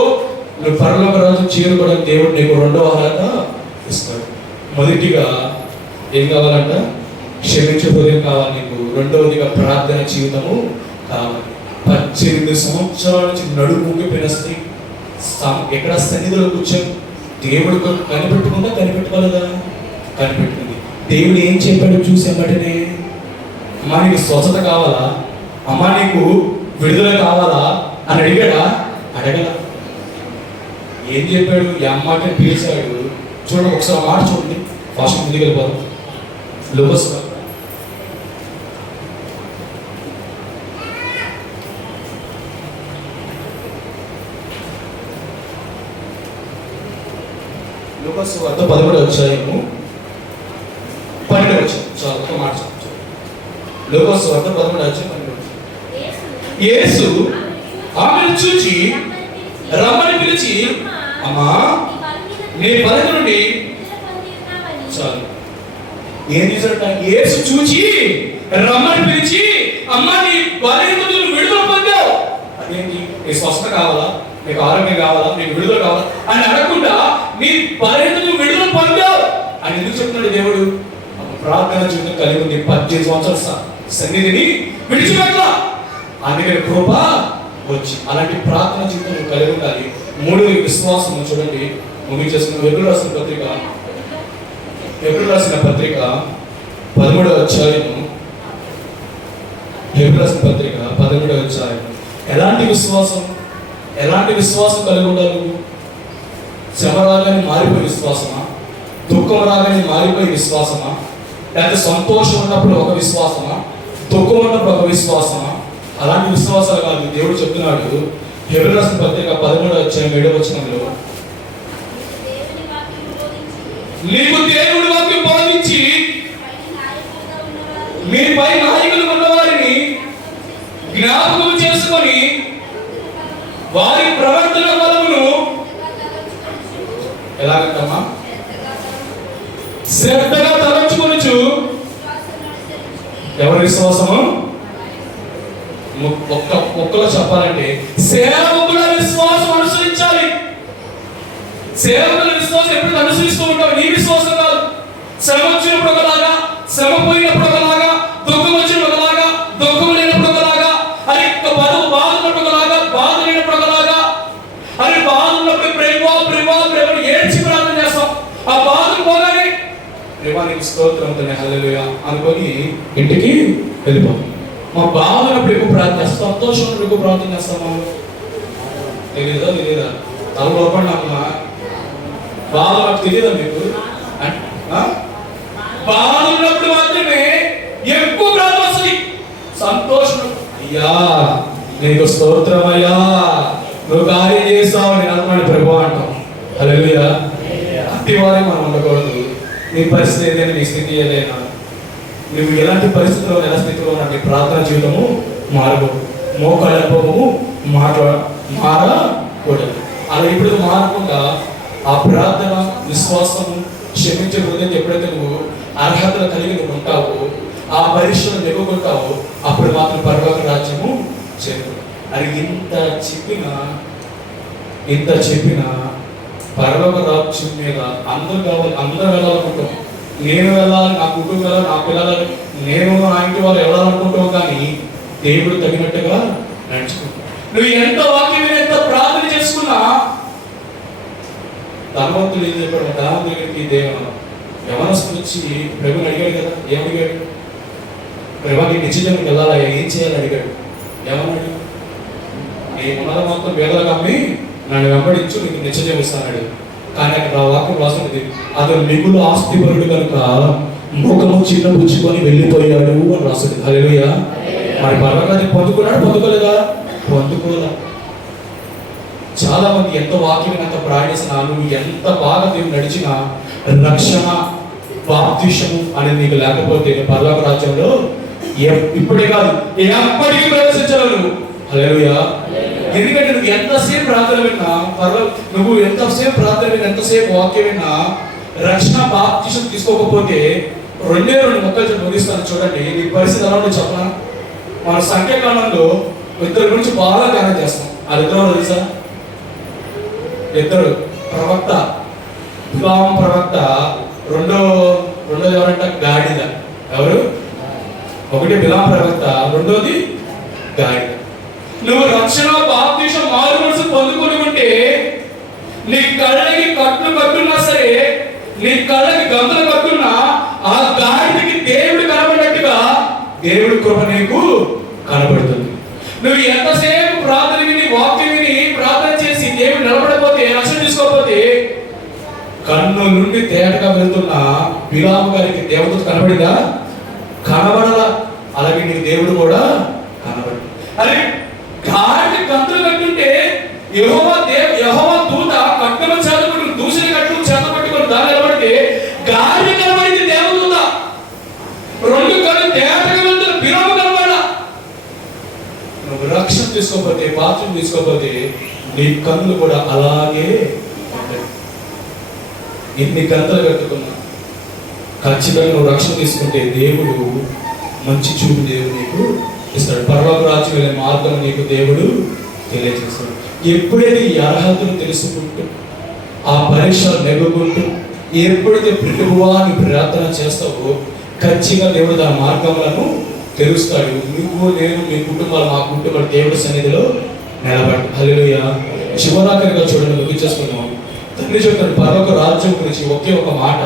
నువ్వు పరలోక రాజ్యం చేరుకోవడం దేవుడు నీకు రెండవ అర్హత ఇస్తాడు. మొదటిగా ఏం కావాలంట? క్షమించే హృదయం కావాలి నీకు. రెండవదిగా ప్రార్థన జీవితము కావాలి. 18 సంవత్సరాల నుంచి నడుము ఊగిపోయిన స్త్రీ ఎక్కడ సన్నిధిలో కూర్చొని దేవుడు కనిపెట్టుకోలేదా? కనిపెట్టుకుంది. దేవుడు ఏం చెప్పాడు చూసేమంటేనే, అమ్మా నీకు స్వచ్ఛత కావాలా, అమ్మా నీకు విడుదల కావాలా అని అడిగాడా? అడగల. ఏం చెప్పాడు? ఈ అమ్మాయిని పిలిచాడు. చూడండి ఒకసారి మాట చూడండి, ఫాస్ట్ ముందుకు వెళ్ళిపోదాం. లోకస్ వార్త 13వ అధ్యాయము 12వ వచనం. చాలు ఒక మాట చూడండి. లోకస్ వార్త 13వ అధ్యాయం 12వ వచనం. యేసు ఆమెను చూచి రమ్మని పిలిచి, అమ్మా నీ బలహీనత నుండి చాలు. ఏం చేశాడట? యేసు చూచి రమ్మని పిలిచి, అమ్మా నీ బలహీనత నుండి విడుదల పొందావు. అదేంటి? నీ స్వస్థత కావాలా, నీకు ఆరోగ్యం కావాలా, నీకు విడుదల కావాలా అని అడగకుండా నీ బలహీనత నుండి విడుదల పొందావు అని ఎందుకు చెప్తున్నాడు దేవుడు? ప్రార్థన జీవితం కలిగి ఉంది. 18 సంవత్సరాల సన్నిధిని విడిచిపెట్టలా. అందుకని కృప వచ్చి అలాంటి ప్రార్థన జీవితం కలిగి ఉండాలి. మూడవ విశ్వాసం. చూడండి ముగించేసిన ఎబ్రిల్ రాసిన పత్రిక 13వ అధ్యాయము. ఎబ్రిల్ రాసిన పత్రిక 13వ అధ్యాయం. ఎలాంటి విశ్వాసం కలిగి ఉండాలి? శ్రమ రాగానే మారిపోయే విశ్వాసమా? దుఃఖం రాగానే మారిపోయే విశ్వాసమా? లేకపోతే సంతోషం ఉన్నప్పుడు ఒక విశ్వాసమా, దుఃఖం ఉన్నప్పుడు ఒక విశ్వాసమా? అలాంటి విశ్వాసాలు కాదు. దేవుడు చెప్తున్నాడు ఎబ్రిల్ రాసిన పత్రిక 13వ అధ్యాయం 7వ వచనంలో, నీకు దేవుడి వాక్యం బోధించి మీపై నాయకులు ఉన్నవారిని జ్ఞాపకం చేసుకొని వారి ప్రవర్తన బలమును ఎలాగంటమ్మా శ్రద్ధగా తలంచుకొనుచు. ఎవరి విశ్వాసము? ఒక్కలో చెప్పాలంటే సేవకుల విశ్వాసం అనుసరించాలి. సేవకుల విశ్వాసం ఎప్పుడు అనుసరిస్తూ ఉంటావు. నీ విశ్వాసం కాదు. శ్రమ వచ్చినప్పుడు ఒకలాగా, శ్రమ పోయినప్పుడు ఒకలాగా, దుఃఖం వచ్చినప్పుడు ఒకలాగా, దుఃఖం లేనప్పుడు ఒకలాగా, అది బాధ ఉన్నప్పుడు ఒకలాగా, బాధ లేనప్పుడు ఒకలాగా, అది బాధ ఉన్నప్పుడు ప్రేమ ఏడ్చి ప్రార్థన చేస్తాం. ఆ బాధ పోగానే దేవానికి స్తోత్రం తండ్రి హల్లెలూయా అనుకొని ఇంటికి వెళ్ళిపోతాం. మా బాధనప్పుడు ఎక్కువ ప్రార్థన చేస్తాం, సంతోషం ఎక్కువ ప్రార్థన చేస్తామా? తెలీదా తల లోపడి అమ్మా బాధ నాకు తెలియదా మీకు? బాధ ఉన్నప్పుడు మాత్రమే ఎక్కువ ప్రార్థన వస్తుంది. సంతోషం అయ్యా నీకు స్తోత్రం అయ్యా, నువ్వు కార్యం చేస్తావు నేను అనుకున్నాను ప్రభు అంటాం. హల్లెలూయా. అట్టివారే మనం ఉండకూడదు. నీ పరిస్థితి ఏదైనా, నీ స్థితి ఏదైనా, నువ్వు ఎలాంటి పరిస్థితుల్లో ఎలా స్థితిలో ఉన్నా నీ ప్రార్థన జీవితము మారకూడదు, మోకాళ్ళము మారకూడదు. అలా ఇప్పుడు మారకుండా ఆ ప్రార్థన, విశ్వాసము, క్షమించే హృదయం ఎప్పుడైతే నువ్వు అర్హతలు కలిగి నువ్వు ఉంటావో, ఆ పరీక్షను నెగ్గుకుంటావో, అప్పుడు మాత్రం పరలోక రాజ్యము చేరుకుంటావు. అది ఇంత చెప్పినా పరలోక రాజ్యం మీద అందరూ వెళ్ళాలనుకుంటాం. నేను వెళ్ళాలి, నా కుటుంబం వెళ్ళాలి, నా పిల్లలు, నేను నా ఇంటి వాళ్ళు వెళ్ళాలనుకుంటావు. కానీ దేవుడు తగినట్టుగా నడుచుకుంటావు. నువ్వు ఎంత వాక్యం ఎంత ప్రార్థన చేసుకున్నా, ధనవంతుడు ఏం చెప్పాడు? ధనవంతుడి దగ్గరికి దేవుడు యవనస్తుడు వచ్చి ప్రభుని అడిగాడు కదా, ఏమడిగాడు? ప్రభు నీ నిశ్చితానికి వెళ్ళాలా, ఏం చేయాలని అడిగాడు. ఏమన్నాడు? నీ ఉన్నత మొత్తం వేదలకు అమ్మి నన్ను వెంబడించు, నీకు నిశ్చయం ఇస్తాడు. కానీ అక్కడ ఆ వాక్యం రాసినది, అతను మిగులు ఆస్తిపరుడు కనుక ముఖము చిన్న పుచ్చుకొని వెళ్ళిపోయాడు అని రాస్తుంది. హల్లెలూయా. మరి పరలోకాన్ని పొందుకున్నాడు, పొందుకోలేదా? పొందుకోలే. చాలా మంది ఎంత వాక్యం ఎంత ప్రార్థించినా, నువ్వు ఎంత బాగా దేవుడు నడిచినా రక్షణ, బాప్తిసము అనేది నీకు లేకపోతే పరలోక రాజ్యంలో ఇప్పుడే కాదు ఎప్పటికీ ప్రవేశించలేవు. హల్లెలూయా. ఎందుకంటే నువ్వు ఎంతసేపు ప్రార్థన విన్నా, నువ్వు ఎంతసేపు ప్రార్థన విన్నా, ఎంతసేపు వాక్యం విన్నా, రక్షణ బాప్తిసం తీసుకోకపోతే 2 మొక్కలు ముగిస్తాను. చూడండి నీ పరిస్థితి ఎలా ఉందో చెప్పనా? మన సంఖ్యాకాలంలో ఇద్దరి గురించి బాగా ధ్యానం చేస్తాం. అది ఇద్దరు తెలుసా? ఇద్దరు ప్రవక్త, బిలాము ప్రవక్త, రెండో ఎవరంట? గాడిద. ఎవరు? ఒకటి బిలాము ప్రవక్త, రెండోది గాడిద. నువ్వు రక్షణ, బాప్తిసం, మారు మనసు పొందుకొని ఉంటే నీ కళ్ళకి కట్టున్నా సరే, నీ కళ్ళకి గంతులు కట్టున్నా, ఆ గాడిదకి దేవుడు కనబడినట్టుగా దేవుడి కృప నీకు కనబడుతుంది. నువ్వు ఎంతసేపు ప్రార్థన విని, వాక్యం విని, ప్రార్థన చేసి దేవుడు నిలబడకపోతే, రక్షణ తీసుకోకపోతే, కన్ను నుండి తేటగా వెళ్తున్న బిలాము గారికి దేవదూత కనబడిందా? కనబడలా. అలాగే నీకు దేవుడు కూడా కనబడి, అరే గాడిద గంతులు కట్టుంటే యెహోవా దూత కట్టును చేతపట్టుకుని, దూసిన కట్టును చేతపట్టుకుని దాని నిలబడితే గాడిద కనబడింది, దేవదూత. 2 కళ్ళు తేటగా వెళ్తున్న బిలాము కనబడాల. నువ్వు రక్షణ తీసుకోకపోతే, బాత్రూమ్ తీసుకోకపోతే నీ కన్నులు కూడా అలాగే ఉంటాయి. ఎన్ని గంటలు కట్టుకున్నా ఖచ్చితంగా నువ్వు రక్షణ తీసుకుంటే దేవుడు మంచి చూపు దేవుడు నీకు ఇస్తాడు. పరలోక రాజ్యం వెళ్ళే మార్గం నీకు దేవుడు తెలియజేస్తాడు. ఎప్పుడైతే ఈ అర్హతను తెలుసుకుంటూ, ఆ పరీక్షలు నెగ్గుకుంటూ, ఎప్పుడైతే ప్రభువాని ప్రార్థన చేస్తావో ఖచ్చితంగా దేవుడు తన మార్గములను తెలుస్తాడు. నువ్వు, నేను, మీ కుటుంబాలు, మా కుటుంబాలు దేవుడి సన్నిధిలో నిలబడి. హల్లెలూయా. చివరాఖరిగా చూడండి, ముగించేసుకున్నాం. తండ్రి చెప్తాడు పరలోక రాజ్యం గురించి ఒకే ఒక మాట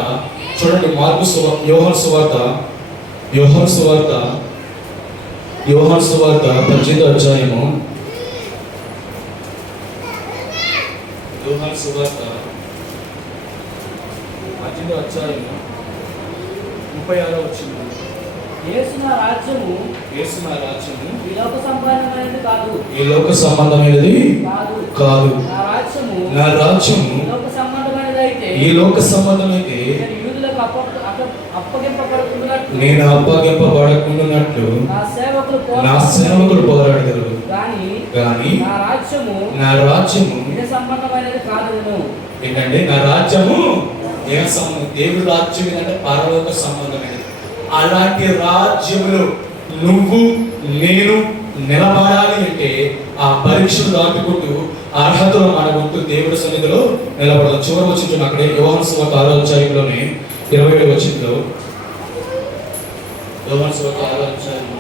చూడండి. యోహాను సువార్త 18వ అధ్యాయము. యోహాను సువార్త 18వ అధ్యాయము 36వ వచనం. యేసు నా రాజ్యము ఈ లోక సంబంధమైనది కాదు. నా రాజ్యము ఈ లోక సంబంధమైతే నేను అప్పగింపబడకుండానట్లు నా సేవకులు పోరాడతారు. కానీ నా రాజ్యము ఏంటంటే, నా రాజ్యము దేవుడి రాజ్యం ఏంటంటే పరలోక సంబంధమైనది. అలాంటి రాజ్యములో నువ్వు, నేను నిలబడాలి అంటే ఆ పరీక్షలు దాటుకుంటూ అర్హతలో మన వంతు దేవుడి సన్నిధిలో నిలబడదాం. చివరి వచ్చిన అక్కడే యోహాను సువార్త 6వ అధ్యాయంలోనే 27వ వచనంలో, యోహాను సువార్త 6వ అధ్యాయంలో,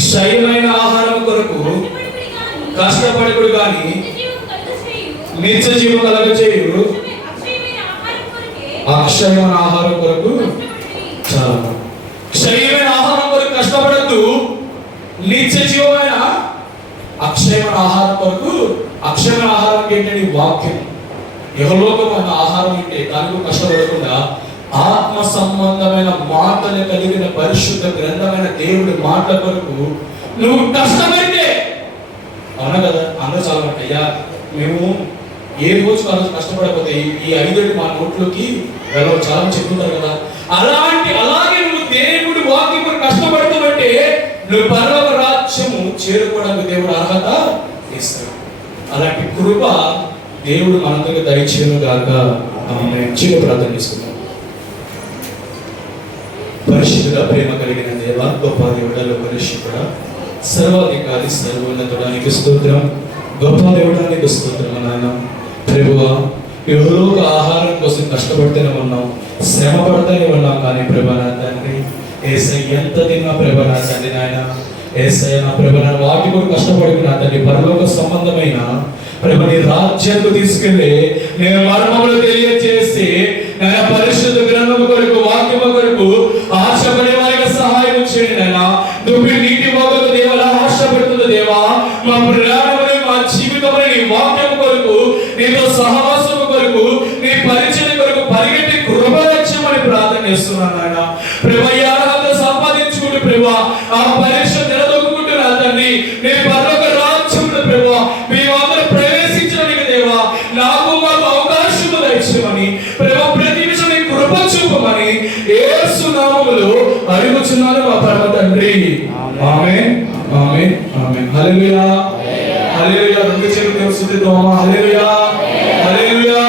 క్షయమైన ఆహారం కొరకు కష్టపడుకుడు గాని నిత్య జీవం కలగ చేయు అక్షయమైన ఆహారం కొరకు చాలా క్షయమైన ఆహారం కొరకు కష్టపడద్దు. నిత్య జీవమైన అక్షయమైన ఆహారం కొరకు. అక్షయమైన ఆహారం ఏంటంటే వాక్యం, యెహోలోకమైన ఆహారం ఏంటి? దానికి కష్టపడకుండా ఆత్మ సంబంధమైన మాటలు కలిగిన పరిశుద్ధ గ్రంథమైన దేవుడి మాటల కొరకు నువ్వు కష్టపడితే, అవునా కదా? అందరూ చాలా మంది అయ్యా మేము ఏ రోజు ఆ రోజు కష్టపడకపోతే ఈ 5 మా నోట్లోకి వెళ్ళవు చాలా మంది చెప్తుంటారు కదా. అలాగే నువ్వు దేవుడి వాక్యం కొరకు కష్టపడుతుంటే నువ్వు పరలోక రాజ్యము చేరుకోవడానికి దేవుడు అర్హత ఇస్తాడు. అలాంటి కృప దేవుడు మనందరికీ దయచేయను గాక. ఆమేన్. చిన్న ప్రార్థన చేసుకుందాం. పరిశుద్ధుడా, ప్రేమ కలిగిన దేవ, గొప్ప దేవుడా, పరిశుద్ధుడా, సర్వాధికారి, సర్వోన్నతుడానికి స్తోత్రం. గొప్ప దేవుడానికి స్తోత్రం నాయన. ప్రభువా, యెహోలోక ఆహారం కోసం కష్టపడితేనే ఉన్నాం, శ్రమ పడితేనే ఉన్నాం. కానీ ప్రభా నా తండ్రి, యేసయ్య ఎంత తిన్నా ప్రభా నా తండ్రి నాయన, యేసయ్య నా ప్రభా నా వాటి కొరకు కష్టపడి నా తండ్రి పరలోక సంబంధమైన ప్రభు నీ రాజ్యానికి తీసుకెళ్ళి నేను మర్మములు తెలియజేసి నా పరిశుద్ధ గ్రంథము కొరకు, వాక్యము కొరకు ఆశపడే వారికి సహాయం చేయండి నాయన. దుప్పి నీటి మొదలు దేవల ఆశపడుతుంది దేవా. మా ప్రయాణములు, మా జీవితంలో నీ వాక్యము కొరకు, నీతో సహవాసము కొరకు, నీ పరిచయం కొరకు పరిగెట్టి కృపరక్షమని ప్రార్థన చేస్తున్నాను నాయన. ప్రభు అర్హత సంపాదించుకుంటూ ప్రభు ఆ పరీక్ష నిలదొక్కుంటున్నా తండ్రి. నీ పరలోక రాజ్యములో ప్రభు మేమందరూ ప్రవేశించడానికి దేవా నాకు మాకు అవకాశం దయచేయమని ప్రభు ప్రతి విషయం నీ కృప చూపమని యేసు నామములో అడుగుచున్నాను మా పరమ తండ్రి. ఆమేన్, ఆమేన్, ఆమేన్. హల్లెలూయా, హల్లెలూయా. రెండు చేతులు స్తుతిద్దామా. హల్లెలూయా, హల్లెలూయా.